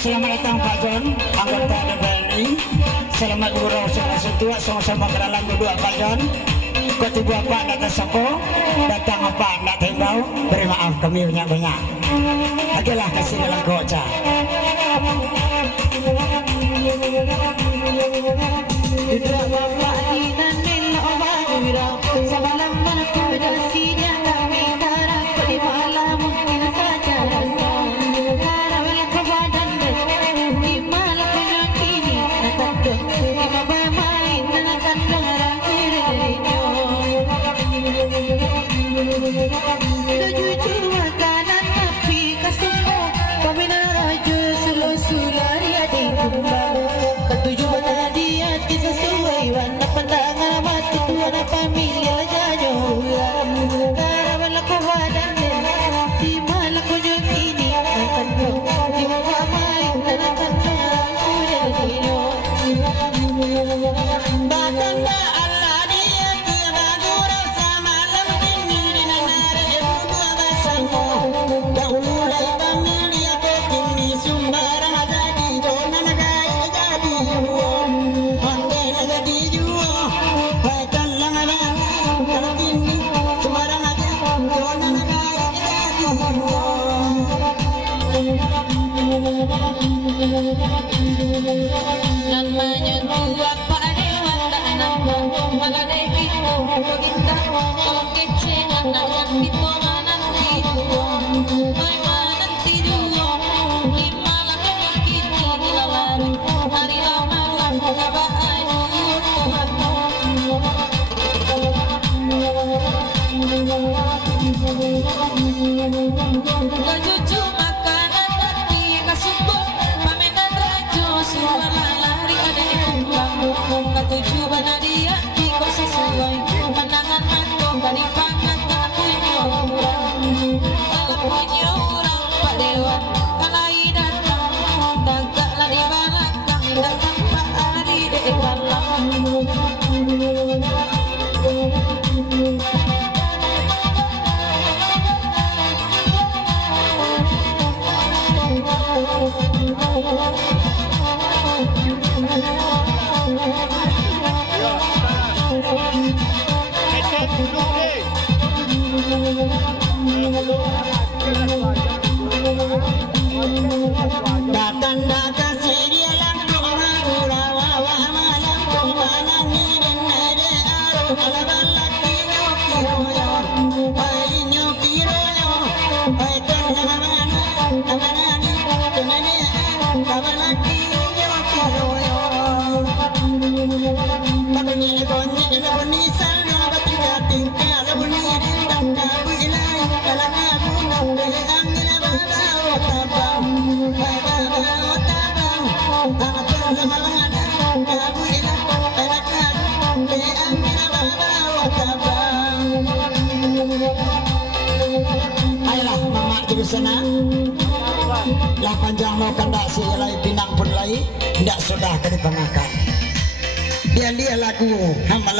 Selamat datang Pak John, anggota DPR RI. Selamat gurau setua sama-sama kenalan dua Pak John. Ketiga Pak datang soko, datang apa nak tembau, beri maaf kami banyak-banyak. Agelah kasih dalam koca. Tidak bapak di nanin obat wirau, semalam aku dasinya kami darah di malam mungkin saja. Jujur makanan api kasungko kami naraju sulur-sulari adik kumbang ketujuh dia sesuai warna pandangan mati tuan pamilya jajo karawan laku badan di malaku ini akan di mamai akan udah dino badan Allah dia tiada gurau samalam ini dahulu pamilya kini sumbarang jadi jonan dai jadi pandai jadi juo baikkan langana kalau kini sumbarang aja jonan dai jadi nan menyentuh Pak Dewan tak nampak malah dekiku beginta kalau kece anak yang diponganan tidur nanti dulu imalah kini dilawan hari lamalan bahaya kejuju makanan tapi kasubuk pamenan rajo suara lari ada di kumbang ketujuh bana dia ikut sesuai pandangan mata dari pangan aku nyurang kalau nyurang Pak Dewan kalai datang tagaklah di belakang datang Pak Ari dewalang datang sedia langkah magurawa malam kumanan ni denade aru alabalak kiroyo ay kiroyo ay tanamana tamanani tanane alabalak kiroyo bagni leboni salno batinga tingka leboni dindang builai kalana bunde angina baba otabam baba di sana. Lah panjang mau kandak si lai pinang pun lai ndak sudah kadipangakan. Dia lagu hamalam